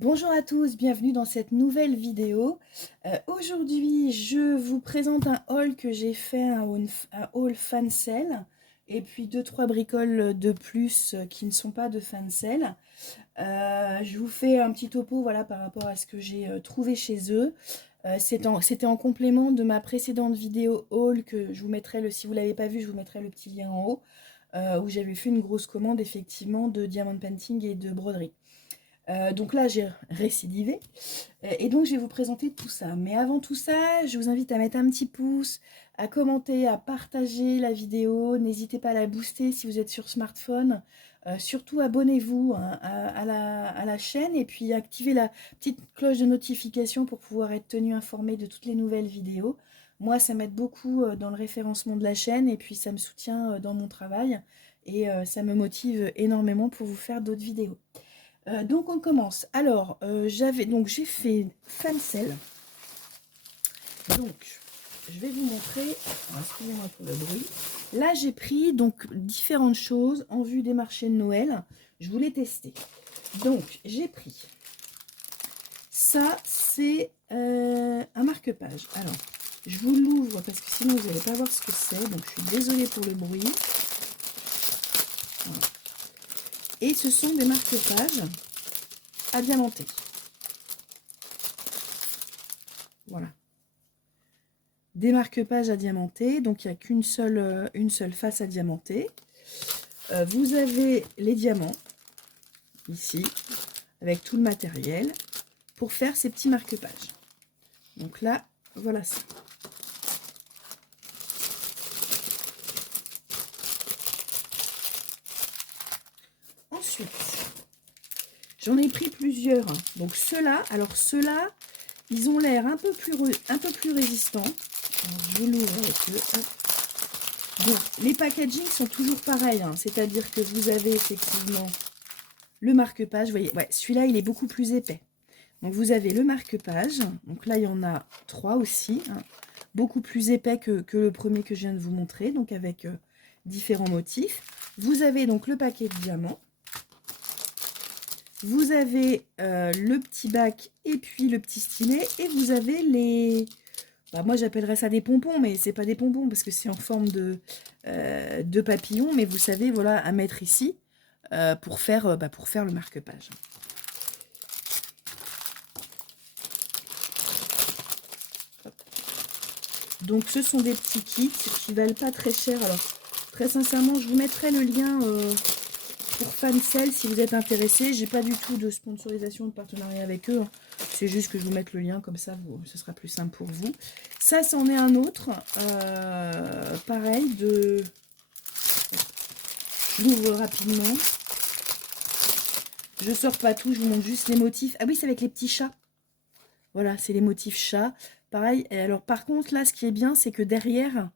Bonjour à tous, bienvenue dans cette nouvelle vidéo. Aujourd'hui, je vous présente un haul que j'ai fait, un haul fan sale, et puis 2-3 bricoles de plus qui ne sont pas de fan sale. Je vous fais un petit topo voilà, par rapport à ce que j'ai trouvé chez eux. C'était en complément de ma précédente vidéo haul que je vous mettrai, si vous ne l'avez pas vu, je vous mettrai le petit lien en haut, où j'avais fait une grosse commande effectivement de diamond painting et de broderie. Donc là, j'ai récidivé. Et donc, je vais vous présenter tout ça. Mais avant tout ça, je vous invite à mettre un petit pouce, à commenter, à partager la vidéo. N'hésitez pas à la booster si vous êtes sur smartphone. Surtout, abonnez-vous hein, à la chaîne et puis activez la petite cloche de notification pour pouvoir être tenu informé de toutes les nouvelles vidéos. Moi, ça m'aide beaucoup dans le référencement de la chaîne et puis ça me soutient dans mon travail. Et ça me motive énormément pour vous faire d'autres vidéos. Donc on commence. Alors j'ai fait fan sale. Donc je vais vous montrer. Excusez-moi pour le bruit. Là j'ai pris donc différentes choses en vue des marchés de Noël. Je voulais tester. Donc j'ai pris ça, c'est un marque-page. Alors je vous l'ouvre parce que sinon vous n'allez pas voir ce que c'est. Donc je suis désolée pour le bruit. Voilà. Et ce sont des marque-pages à diamanter. Voilà. Des marque-pages à diamanter. Donc, il n'y a qu'une une seule face à diamanter. Vous avez les diamants, ici, avec tout le matériel, pour faire ces petits marque-pages. Donc là, voilà ça. Ensuite, j'en ai pris plusieurs. Donc ceux-là, ils ont l'air un peu plus résistants. Alors, je l'ouvre avec eux. Donc les packaging sont toujours pareils, hein, c'est-à-dire que vous avez effectivement le marque-page. Vous voyez, ouais, celui-là il est beaucoup plus épais. Donc vous avez le marque-page. Donc là il y en a 3 aussi, hein, beaucoup plus épais que le premier que je viens de vous montrer, donc avec différents motifs. Vous avez donc le paquet de diamants. Vous avez le petit bac et puis le petit stylet. Et vous avez les... Bah, moi j'appellerais ça des pompons, mais c'est pas des pompons parce que c'est en forme de papillon. Mais vous savez, voilà, à mettre ici pour faire le marque-page. Donc ce sont des petits kits qui valent pas très cher. Alors très sincèrement, je vous mettrai le lien pour Fancel si vous êtes intéressé. J'ai pas du tout de sponsorisation, de partenariat avec eux. C'est juste que je vous mette le lien, comme ça ce sera plus simple pour vous. Ça, c'en est un autre. Pareil, je l'ouvre rapidement. Je sors pas tout, je vous montre juste les motifs. Ah oui, c'est avec les petits chats. Voilà, c'est les motifs chats. Pareil, et alors par contre, là, ce qui est bien, c'est que derrière,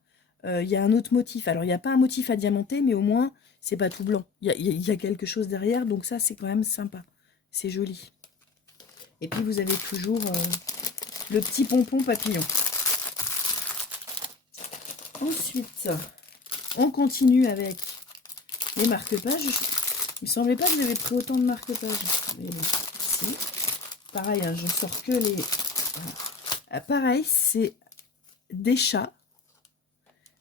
il y a un autre motif. Alors, il n'y a pas un motif à diamanter, mais au moins, c'est pas tout blanc. Il y a quelque chose derrière, donc ça, c'est quand même sympa. C'est joli. Et puis, vous avez toujours le petit pompon papillon. Ensuite, on continue avec les marque-pages. Il me semblait pas que j'avais pris autant de marque-pages. Mais bon, si. Pareil, hein, je sors que les... Voilà. Pareil, c'est des chats.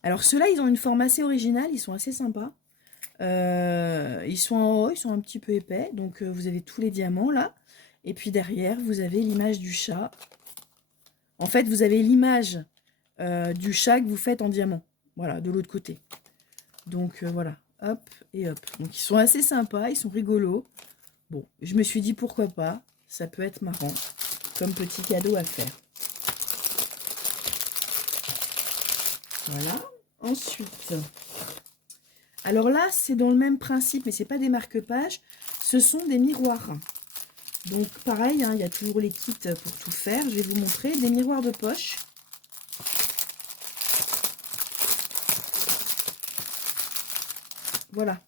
Alors ceux-là, ils ont une forme assez originale, ils sont assez sympas. Ils sont en haut, ils sont un petit peu épais. Donc vous avez tous les diamants là. Et puis derrière, vous avez l'image du chat. En fait, vous avez l'image du chat que vous faites en diamant. Voilà, de l'autre côté. Donc voilà, hop et hop. Donc ils sont assez sympas, ils sont rigolos. Bon, je me suis dit pourquoi pas. Ça peut être marrant comme petit cadeau à faire. Voilà. Ensuite, alors là, c'est dans le même principe, mais c'est pas des marque-pages. Ce sont des miroirs. Donc pareil, hein, il y a toujours les kits pour tout faire. Je vais vous montrer des miroirs de poche. Voilà.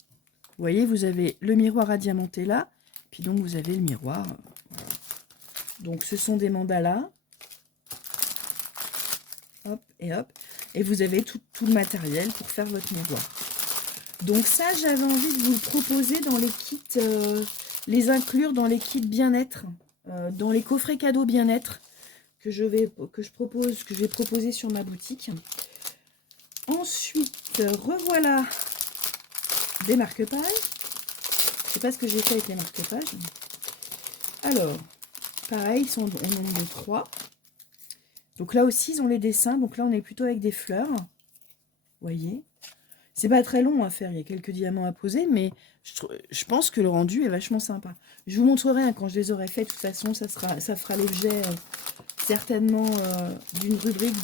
Vous voyez, vous avez le miroir à diamanter là. Puis donc, vous avez le miroir. Voilà. Donc, ce sont des mandalas. Hop et hop. Et vous avez tout le matériel pour faire votre miroir. Donc ça, j'avais envie de vous le proposer dans les kits, les inclure dans les kits bien-être. dans les coffrets cadeaux bien-être que je vais proposer sur ma boutique. Ensuite, revoilà des marque-pages. Je sais pas ce que j'ai fait avec les marque-pages. Alors, pareil, ils sont au nombre de 3. Donc là aussi, ils ont les dessins. Donc là, on est plutôt avec des fleurs. Vous voyez, c'est pas très long à faire. Il y a quelques diamants à poser, mais je pense que le rendu est vachement sympa. Je vous montrerai hein, quand je les aurai fait. De toute façon, ça fera l'objet certainement d'une rubrique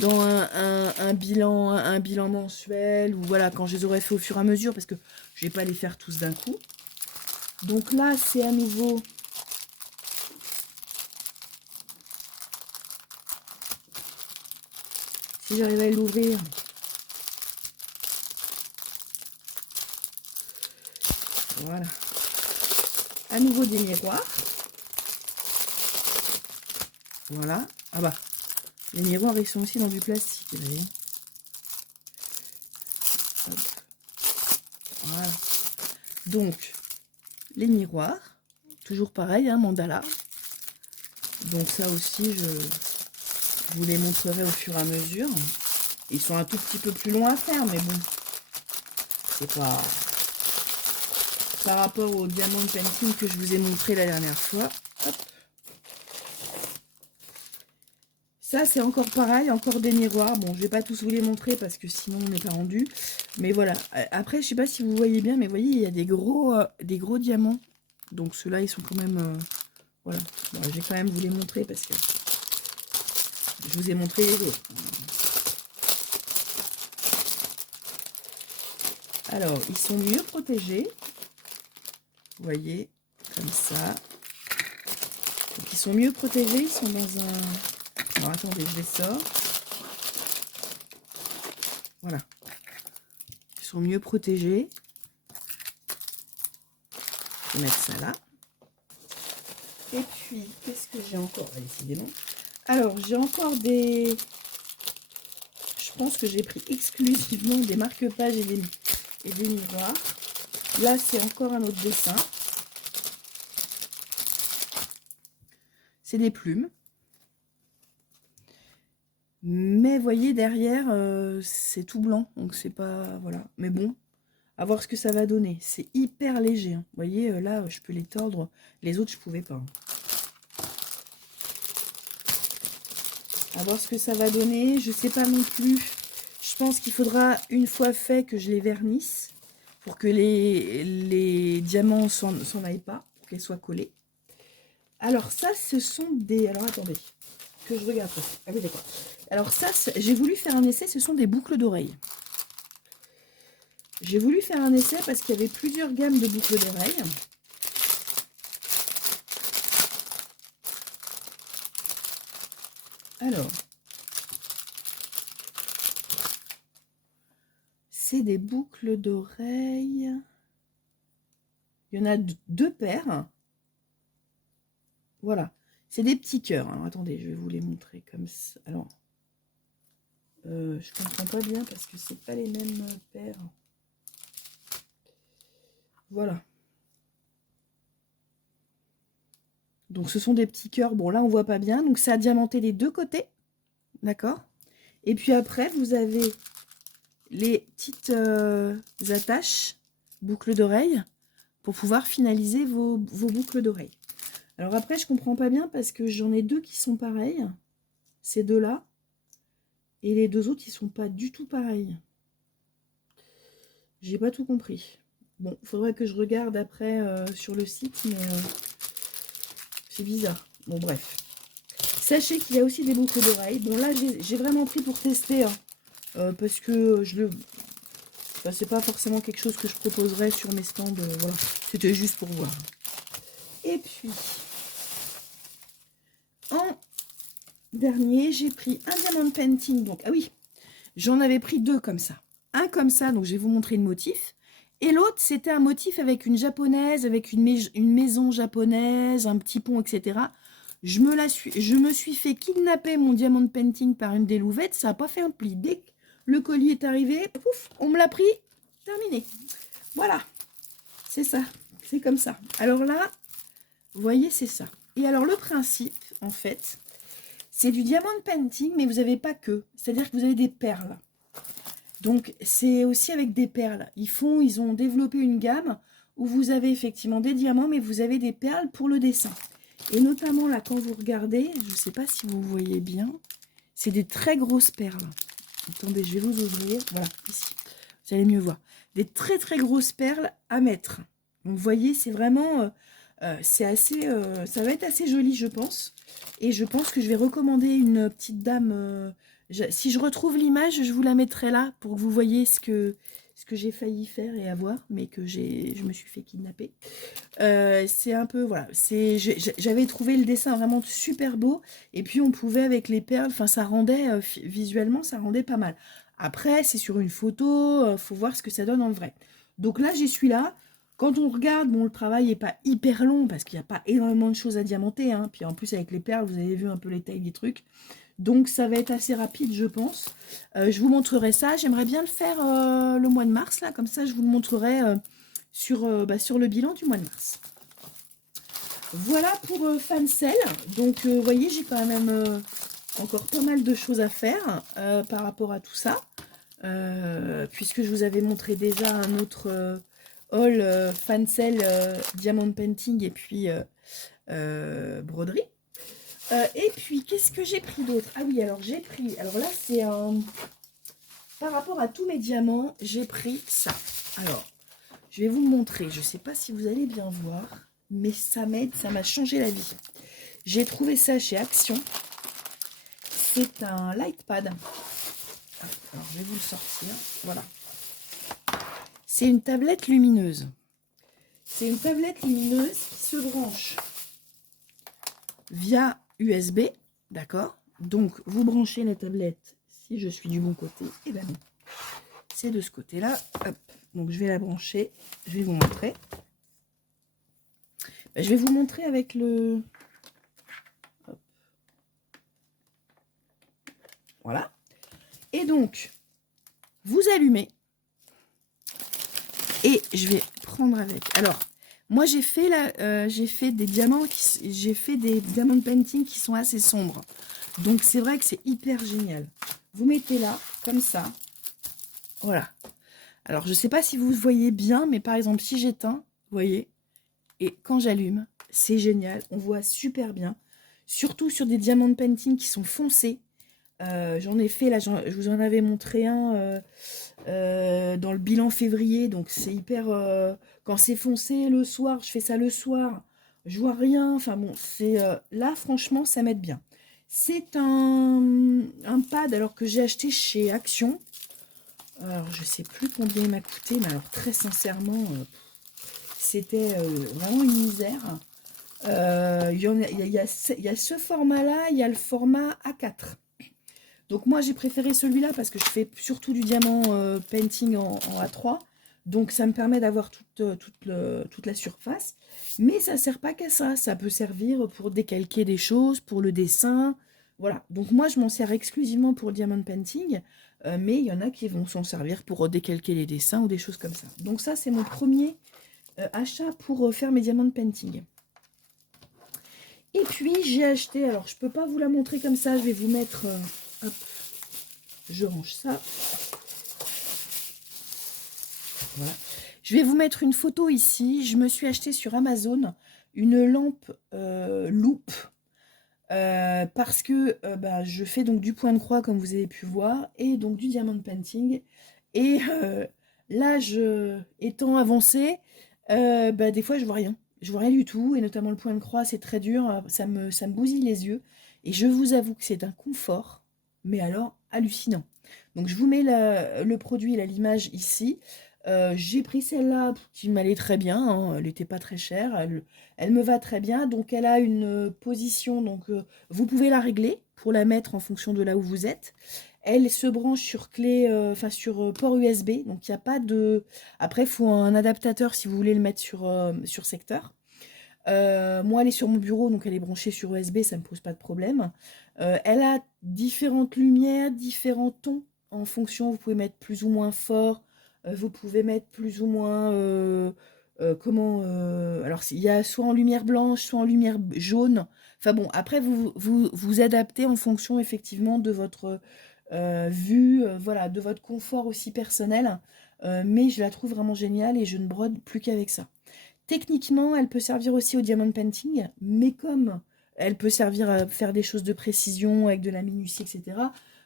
dans un bilan mensuel, ou voilà, quand je les aurai fait au fur et à mesure, parce que je vais pas les faire tous d'un coup. Donc là, c'est à nouveau si j'arrive à l'ouvrir. Voilà. À nouveau des miroirs. Voilà. Ah bah, les miroirs, ils sont aussi dans du plastique, vous voyez. Hop. Voilà. Donc, les miroirs. Toujours pareil, hein, mandala. Donc ça aussi, je vous les montrerai au fur et à mesure. Ils sont un tout petit peu plus longs à faire, mais bon. C'est pas... Par rapport au diamant painting que je vous ai montré la dernière fois. Hop. Ça, c'est encore pareil, encore des miroirs. Bon, je vais pas tous vous les montrer parce que sinon on n'est pas rendu. Mais voilà. Après, je sais pas si vous voyez bien, mais vous voyez, il y a des gros diamants. Donc ceux-là, ils sont quand même... voilà. Bon, je vais quand même vous les montrer parce que je vous ai montré les autres. Alors, ils sont mieux protégés. Vous voyez, comme ça. Donc, ils sont mieux protégés. Ils sont dans un... Alors, attendez, je les sors. Voilà. Ils sont mieux protégés. Je vais mettre ça là. Et puis, qu'est-ce que j'ai encore? Décidément. Alors, j'ai encore des... Je pense que j'ai pris exclusivement des marque-pages et des miroirs. Là, c'est encore un autre dessin. C'est des plumes. Mais voyez, derrière, c'est tout blanc. Donc, c'est pas... Voilà. Mais bon, à voir ce que ça va donner. C'est hyper léger. Hein. Vous voyez, là, je peux les tordre. Les autres, je pouvais pas. Hein. À voir ce que ça va donner. Je sais pas non plus. Je pense qu'il faudra, une fois fait, que je les vernisse. Pour que les diamants s'en aillent pas. Pour qu'elles soient collées. Alors ça, ce sont des... Alors attendez, que je regarde. Ah oui, d'accord. Alors ça, j'ai voulu faire un essai, ce sont des boucles d'oreilles. J'ai voulu faire un essai parce qu'il y avait plusieurs gammes de boucles d'oreilles. Alors, c'est des boucles d'oreilles. Il y en a deux paires. Voilà, c'est des petits cœurs. Alors attendez, je vais vous les montrer comme ça. Alors, je comprends pas bien parce que c'est pas les mêmes paires. Voilà. Donc ce sont des petits cœurs. Bon là on voit pas bien. Donc ça a diamanté les deux côtés. D'accord. Et puis après vous avez les petites attaches, boucles d'oreilles, pour pouvoir finaliser vos boucles d'oreilles. Alors après je comprends pas bien parce que j'en ai deux qui sont pareils. Ces deux là. Et les deux autres ils sont pas du tout pareils. J'ai pas tout compris. Bon, il faudrait que je regarde après sur le site, mais c'est bizarre. Bon, bref. Sachez qu'il y a aussi des boucles d'oreilles. Bon, là, j'ai vraiment pris pour tester, hein, parce que enfin, c'est pas forcément quelque chose que je proposerais sur mes stands. Voilà, c'était juste pour voir. Et puis, en dernier, j'ai pris un diamant painting. Donc, ah oui, j'en avais pris deux comme ça. Un comme ça, donc je vais vous montrer le motif. Et l'autre, c'était un motif avec une japonaise, avec une maison japonaise, un petit pont, etc. Je me suis fait kidnapper mon diamant painting par une des louvettes. Ça n'a pas fait un pli. Dès que le colis est arrivé, pouf, on me l'a pris. Terminé. Voilà. C'est ça. C'est comme ça. Alors là, Vous voyez, c'est ça. Et alors, le principe, en fait, c'est du diamond painting, mais vous n'avez pas que. C'est-à-dire que vous avez des perles. Donc, c'est aussi avec des perles. Ils ont développé une gamme où vous avez effectivement des diamants, mais vous avez des perles pour le dessin. Et notamment, là, quand vous regardez, je ne sais pas si vous voyez bien, c'est des très grosses perles. Attendez, je vais vous ouvrir. Voilà, ici. Vous allez mieux voir. Des très, très grosses perles à mettre. Donc, vous voyez, c'est vraiment... c'est assez... ça va être assez joli, je pense. Et je pense que je vais recommander une petite dame... si je retrouve l'image, je vous la mettrai là pour que vous voyez ce que j'ai failli faire et avoir, mais que je me suis fait kidnapper. C'est un peu, voilà, j'avais trouvé le dessin vraiment super beau, et puis on pouvait avec les perles, enfin ça rendait, visuellement, ça rendait pas mal. Après, c'est sur une photo, faut voir ce que ça donne en vrai. Donc là, j'y suis là. Quand on regarde, bon, le travail n'est pas hyper long, parce qu'il n'y a pas énormément de choses à diamanter, hein. Puis en plus, avec les perles, vous avez vu un peu les tailles des trucs. Donc ça va être assez rapide, je pense. Je vous montrerai ça. J'aimerais bien le faire le mois de mars, là. Comme ça, je vous le montrerai sur le bilan du mois de mars. Voilà pour Fancel. Donc, vous voyez, j'ai quand même encore pas mal de choses à faire par rapport à tout ça. Puisque je vous avais montré déjà un autre haul Fancel Diamond Painting et puis broderie. Et puis, qu'est-ce que j'ai pris d'autre? Ah oui, alors j'ai pris... Alors là, c'est un... Par rapport à tous mes diamants, j'ai pris ça. Alors, je vais vous le montrer. Je ne sais pas si vous allez bien voir, mais ça m'aide, ça m'a changé la vie. J'ai trouvé ça chez Action. C'est un light pad. Alors, je vais vous le sortir. Voilà. C'est une tablette lumineuse. C'est une tablette lumineuse qui se branche via USB, d'accord? Donc, vous branchez la tablette, si je suis du bon côté, et ben non. C'est de ce côté-là. Hop. Donc, je vais la brancher. Je vais vous montrer. Ben, je vais vous montrer avec le... Hop. Voilà. Et donc, vous allumez. Et je vais prendre avec... Alors, moi, j'ai fait des diamants, j'ai fait des diamond painting qui sont assez sombres. Donc, c'est vrai que c'est hyper génial. Vous mettez là, comme ça. Voilà. Alors, je ne sais pas si vous voyez bien, mais par exemple, si j'éteins, vous voyez, et quand j'allume, c'est génial. On voit super bien. Surtout sur des diamond painting qui sont foncés. J'en ai fait, là, je vous en avais montré un dans le bilan février. Donc, c'est hyper... quand c'est foncé le soir, je fais ça le soir. Je vois rien. Enfin bon, c'est... là, franchement, ça m'aide bien. C'est un pad alors que j'ai acheté chez Action. Alors, je sais plus combien il m'a coûté, mais alors très sincèrement, c'était vraiment une misère. Il y a ce format-là, il y a le format A4. Donc moi, j'ai préféré celui-là parce que je fais surtout du diamant painting en A3. Donc ça me permet d'avoir toute la surface. Mais ça ne sert pas qu'à ça. Ça peut servir pour décalquer des choses, pour le dessin. Voilà. Donc moi, je m'en sers exclusivement pour le diamond painting. Mais il y en a qui vont s'en servir pour décalquer les dessins ou des choses comme ça. Donc ça, c'est mon premier achat pour faire mes diamond painting. Et puis, j'ai acheté... Alors, je ne peux pas vous la montrer comme ça. Je vais vous mettre... hop, je range ça. Voilà. Je vais vous mettre une photo ici. Je me suis acheté sur Amazon une lampe loupe parce que je fais donc du point de croix comme vous avez pu voir et donc du diamond painting. Et l'âge étant avancé, des fois je vois rien. Je vois rien du tout et notamment le point de croix, c'est très dur. Ça me bousille les yeux. Et je vous avoue que c'est un confort, mais alors hallucinant. Donc je vous mets le produit, l'image ici. J'ai pris celle-là qui m'allait très bien, hein, elle n'était pas très chère, elle me va très bien. Donc elle a une position, donc vous pouvez la régler pour la mettre en fonction de là où vous êtes. Elle se branche sur clé, sur port USB, donc il n'y a pas de... Après, il faut un adaptateur si vous voulez le mettre sur secteur. Moi, elle est sur mon bureau, donc elle est branchée sur USB, ça ne me pose pas de problème. Elle a différentes lumières, différents tons en fonction, vous pouvez mettre plus ou moins fort, vous pouvez mettre plus ou moins alors, il y a soit en lumière blanche, soit en lumière jaune. Enfin bon, après, vous adaptez en fonction, effectivement, de votre vue, voilà, de votre confort aussi personnel. Mais je la trouve vraiment géniale et je ne brode plus qu'avec ça. Techniquement, elle peut servir aussi au diamond painting, mais comme elle peut servir à faire des choses de précision avec de la minutie, etc.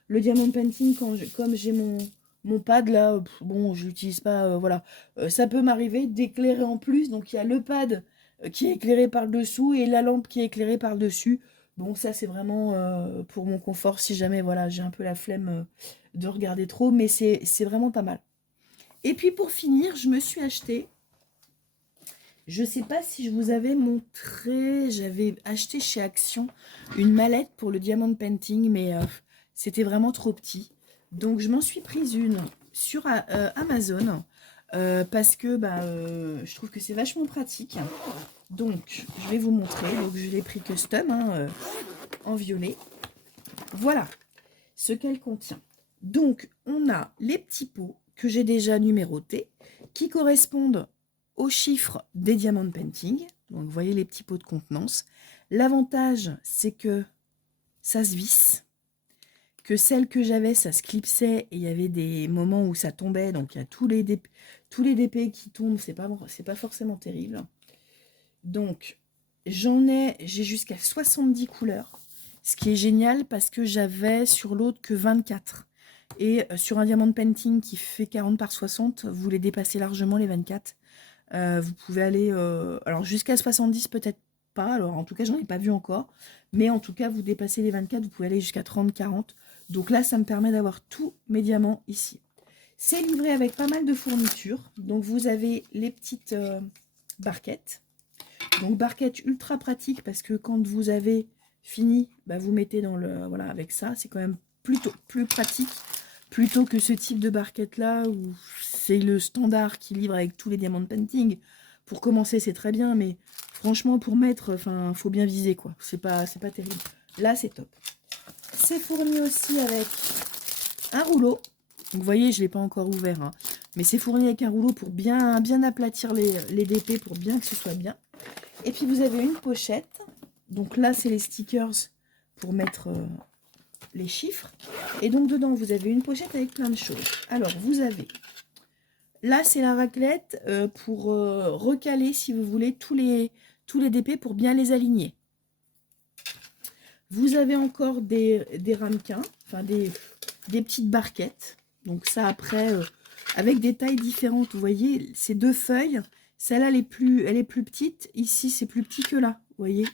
Le diamond painting, comme j'ai mon pad là, bon, je l'utilise pas, voilà. Ça peut m'arriver d'éclairer en plus, donc il y a le pad qui est éclairé par le dessous et la lampe qui est éclairée par le dessus. Bon, ça c'est vraiment pour mon confort, si jamais, voilà, j'ai un peu la flemme de regarder trop, mais c'est vraiment pas mal. Et puis pour finir, je me suis acheté, je sais pas si je vous avais montré, j'avais acheté chez Action une mallette pour le diamond painting, mais c'était vraiment trop petit. Donc je m'en suis prise une sur Amazon parce que je trouve que c'est vachement pratique. Donc je vais vous montrer. Donc je l'ai pris custom en violet. Voilà ce qu'elle contient. Donc on a les petits pots que j'ai déjà numérotés qui correspondent aux chiffres des diamond painting. Donc vous voyez les petits pots de contenance. L'avantage c'est que ça se visse, que celle que j'avais ça se clipsait et il y avait des moments où ça tombait, donc il y a tous les DP qui tombent, c'est pas forcément terrible. Donc j'ai jusqu'à 70 couleurs, ce qui est génial parce que j'avais sur l'autre que 24. Et sur un diamond painting qui fait 40 par 60, vous les dépassez largement les 24. Vous pouvez aller, alors jusqu'à 70 peut-être pas, alors en tout cas j'en ai pas vu encore, mais en tout cas vous dépassez les 24, vous pouvez aller jusqu'à 30, 40. Donc là ça me permet d'avoir tous mes diamants ici. C'est livré avec pas mal de fournitures, donc vous avez les petites barquettes. Donc barquette ultra pratique parce que quand vous avez fini, vous mettez dans le, voilà, avec ça, c'est quand même plutôt plus pratique plutôt que ce type de barquette là où c'est le standard qui livre avec tous les diamants painting. Pour commencer c'est très bien, mais franchement pour mettre, enfin faut bien viser quoi, c'est pas terrible. Là c'est top. C'est fourni aussi avec un rouleau. Donc, vous voyez je l'ai pas encore ouvert, hein, mais c'est fourni avec un rouleau pour bien aplatir les DP pour bien que ce soit bien. Et puis vous avez une pochette. Donc là, c'est les stickers pour mettre les chiffres. Et donc dedans, vous avez une pochette avec plein de choses. Alors, vous avez... Là, c'est la raclette pour recaler, si vous voulez, tous les DP pour bien les aligner. Vous avez encore des ramequins, enfin des petites barquettes. Donc ça, après, avec des tailles différentes. Vous voyez, ces deux feuilles... Celle-là, elle est plus petite. Ici, c'est plus petit que là, vous voyez.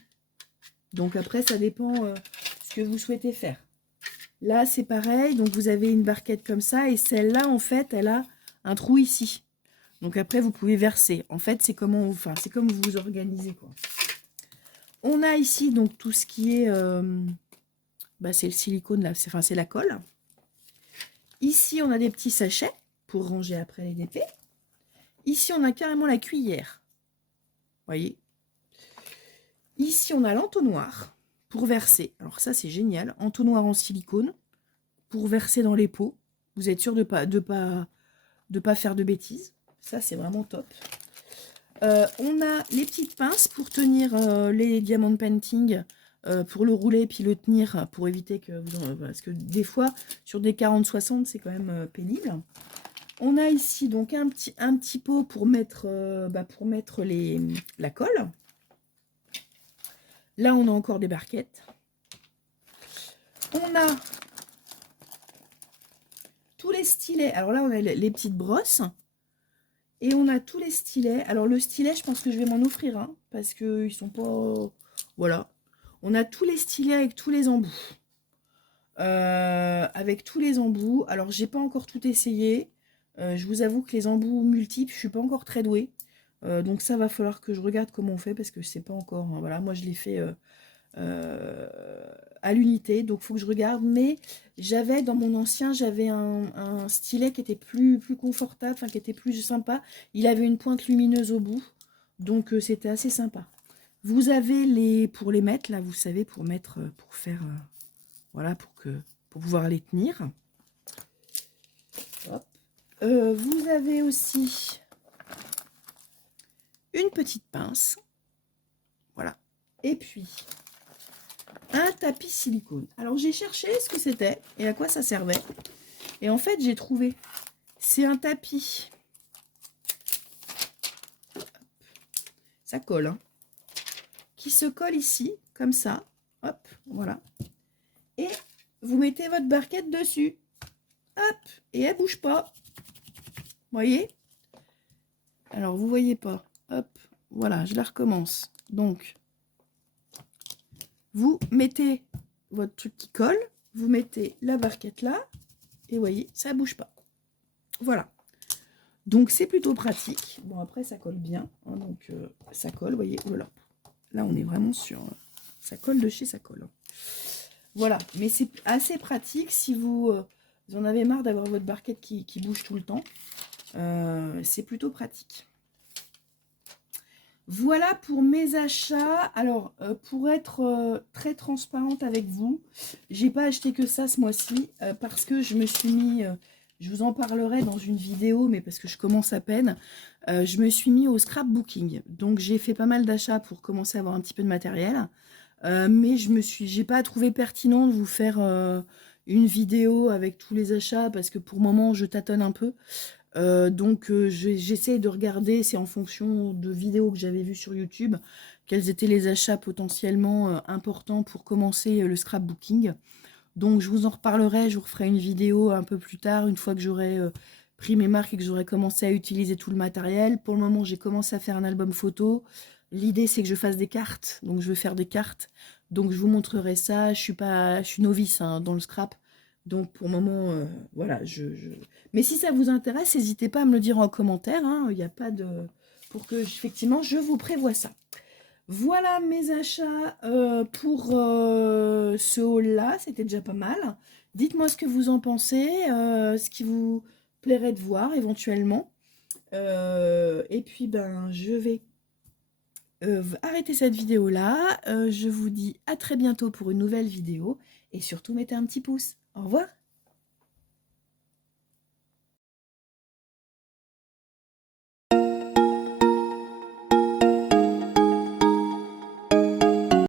Donc après, ça dépend ce que vous souhaitez faire. Là, c'est pareil. Donc vous avez une barquette comme ça. Et celle-là, en fait, elle a un trou ici. Donc après, vous pouvez verser. En fait, c'est comme vous vous organisez, quoi. On a ici, donc, tout ce qui est... c'est le silicone, là. C'est la colle. Ici, on a des petits sachets pour ranger après les DP. Ici, on a carrément la cuillère. Vous voyez. Ici, on a l'entonnoir pour verser. Alors ça, c'est génial. Entonnoir en silicone pour verser dans les pots. Vous êtes sûr de pas faire de bêtises. Ça, c'est vraiment top. On a les petites pinces pour tenir les diamond painting, pour le rouler puis le tenir pour éviter que... parce que des fois, sur des 40-60, c'est quand même pénible. On a ici donc un petit pot pour mettre, la colle. Là, on a encore des barquettes. On a tous les stylets. Alors là, on a les petites brosses. Et on a tous les stylets. Alors le stylet, je pense que je vais m'en offrir un. Parce qu'ils sont pas... Voilà. On a tous les stylets avec tous les embouts. Alors, j'ai pas encore tout essayé. Je vous avoue que les embouts multiples, je suis pas encore très douée. Donc ça va falloir que je regarde comment on fait parce que je sais pas encore, hein. Voilà, moi je l'ai fait à l'unité, donc il faut que je regarde. Mais j'avais dans mon ancien, j'avais un stylet qui était plus confortable, enfin qui était plus sympa. Il avait une pointe lumineuse au bout, donc c'était assez sympa. Vous avez pour les mettre là, vous savez, pour mettre, pour faire, voilà, pour pouvoir les tenir. Hop. Vous avez aussi une petite pince, voilà, et puis un tapis silicone. Alors j'ai cherché ce que c'était et à quoi ça servait, et en fait j'ai trouvé, c'est un tapis, ça colle, hein, qui se colle ici, comme ça, hop, voilà, et vous mettez votre barquette dessus, hop, et elle bouge pas, voyez? Alors vous voyez pas, hop, voilà, je la recommence. Donc vous mettez votre truc qui colle, vous mettez la barquette là, et vous voyez, ça bouge pas. Voilà. Donc c'est plutôt pratique. Bon, après ça colle bien, hein, donc ça colle, vous voyez, voilà. Là on est vraiment sur, ça colle de chez ça colle. Voilà, mais c'est assez pratique si vous, vous en avez marre d'avoir votre barquette qui bouge tout le temps. C'est plutôt pratique. Voilà pour mes achats. Alors, pour être très transparente avec vous, j'ai pas acheté que ça ce mois-ci parce que je me suis mis, je vous en parlerai dans une vidéo, mais parce que je commence à peine, je me suis mis au scrapbooking. Donc, j'ai fait pas mal d'achats pour commencer à avoir un petit peu de matériel. Mais j'ai pas trouvé pertinent de vous faire une vidéo avec tous les achats parce que pour le moment, je tâtonne un peu. Donc j'essaie de regarder, c'est en fonction de vidéos que j'avais vues sur YouTube, quels étaient les achats potentiellement importants pour commencer le scrapbooking. Donc je vous en reparlerai, je vous referai une vidéo un peu plus tard, une fois que j'aurai pris mes marques et que j'aurai commencé à utiliser tout le matériel. Pour le moment, j'ai commencé à faire un album photo. L'idée, c'est que je fasse des cartes, donc je vais faire des cartes. Donc je vous montrerai ça, je suis novice hein, dans le scrap. Donc pour le moment, voilà, mais si ça vous intéresse, n'hésitez pas à me le dire en commentaire, hein, il n'y a pas de... pour que, effectivement, je vous prévoie ça. Voilà mes achats pour ce haul-là, c'était déjà pas mal. Dites-moi ce que vous en pensez, ce qui vous plairait de voir éventuellement. Et puis, ben, je vais arrêter cette vidéo-là. Je vous dis à très bientôt pour une nouvelle vidéo. Et surtout, mettez un petit pouce. Au revoir.